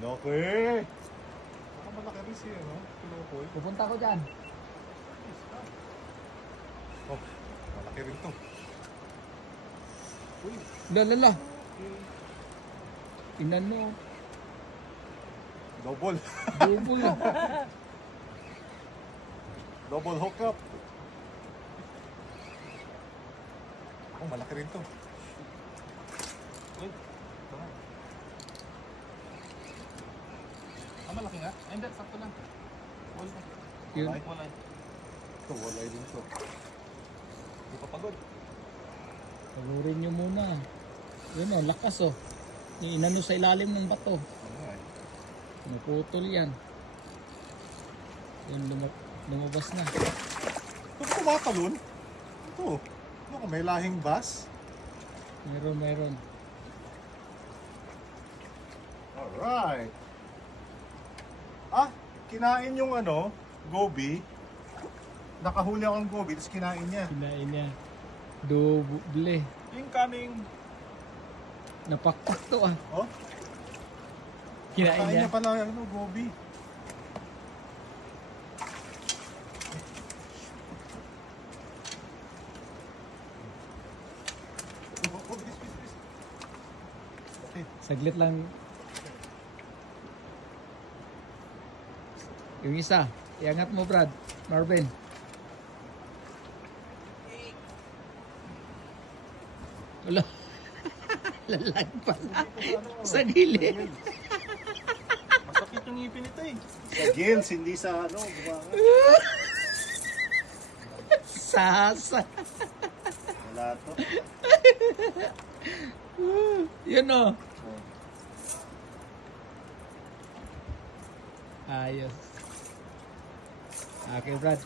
Laki. Baka malaki rin siya, no? Kinukoy. Pupunta ko dyan. Oh, malaki rin to. Uy, Lalala. Inano. double. Double. Double hookup. Oh, malaki rin to. Uy, ito nga. Malaki nga? Ay, hindi, sakto lang. Wala. Yun. Wala. Ito, walay din to. Hindi pa pagod. Pagurin nyo muna. Yun o, lakas o. Yung inano sa ilalim ng bato. Alright. Naputol yan. Yun, lumabas na. Ito ba kumatalon? Ito. Ano, may lahing bass? Meron. Alright. Ah, kinain yung ano, goby. Nakahuli ako ng goby, tapos kinain niya. Kinain niya. Double. Yung kaning, Napakpak to ah. oh, Kinain kain niya. niya pala ano, goby. Oh, bilis. Okay. Saglit lang. Yung isa. Iangat mo Brad. Marvin. Wala. Lalag pala. Sa gilid. Masakit yung ngipin ito eh. Sa gills, hindi sa ano, bumangat. Sasa. Wala to. Yun o. Ayos. Okay Brad.